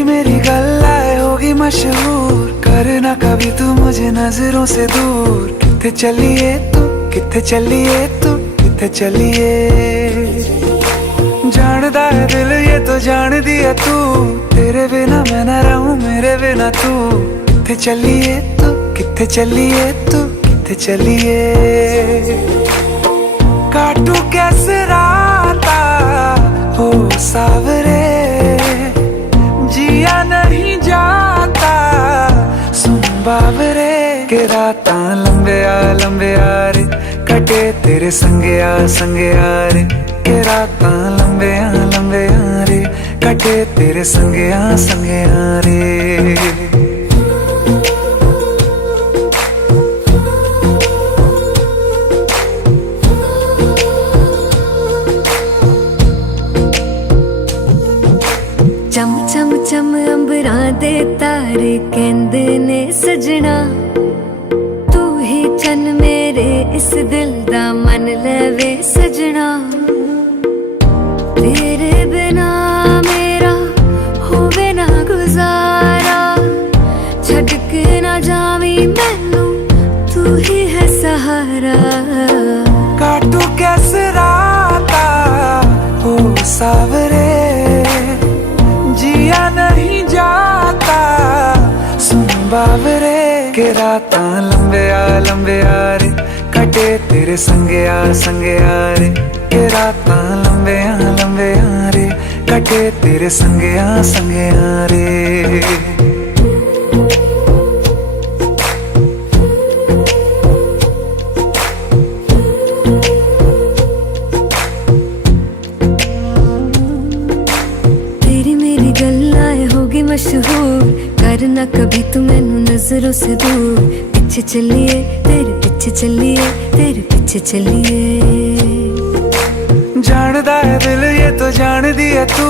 तेरी मेरी गल्लाए होगी मशहूर, करना कभी तू मुझे नजरों से दूर। किथे चलिए तू, किथे चलिए तू, किथे चलिए। जानदा है दिल ये तो जान दिया तू, तेरे बिना मैं ना रहूं मेरे बिना तू। किथे चलिए तू, किथे चलिए तू, किथे चलिए। काटू कैसे राता हो सावरे, जिया नहीं जाता सुन बाबरे। के राता लंबे आ रे, कटे तेरे संगे आ रे। के राता लंबे आ रे, कटे तेरे संगे आ रे। चम चम चम अंबरां दे तारे कहंदे ने सजना, तू ही चन मेरे इस दिल दा मन लवे सजना। तेरे बिना मेरा होवे ना गुजारा, छड़ के ना जावी मैनू तू ही है सहारा। काटू कैसे राता हो सावरे, जिया नहीं जाता सुन बाबरे। के राता लंबे आ रे, कटे तेरे संगे आ रे। के राता लंबे आ रे, कटे तेरे संगे आ रे। मशहूर करना कभी तू मैनू नजरों से दूर। पीछे चलिए तेरे पीछे चलिए, तेरे पीछे चलिए। जानदा है दिल ये तो जान दिया तू,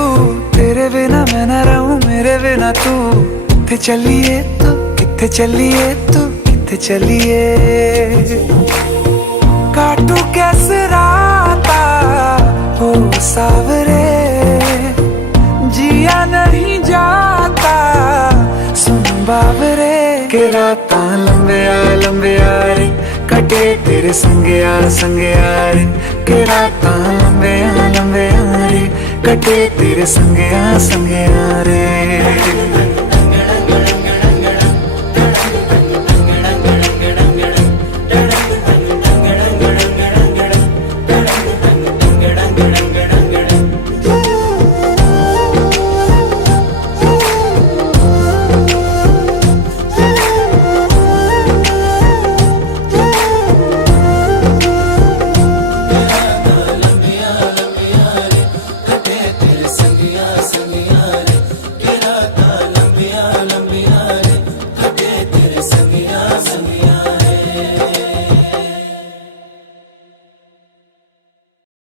तेरे बिना मैं ना रहूं मेरे बिना तू। किथे चलिए तू, किथे चलिए तू, किथे चलिए। काटू कैसे राता हो सावरे, जिया नहीं जाता सुन बाबरे। के राता लंबे आ रे, कटे तेरे संगे आ रे। के राता लंबे आ रे, कटे तेरे संगे आ रे।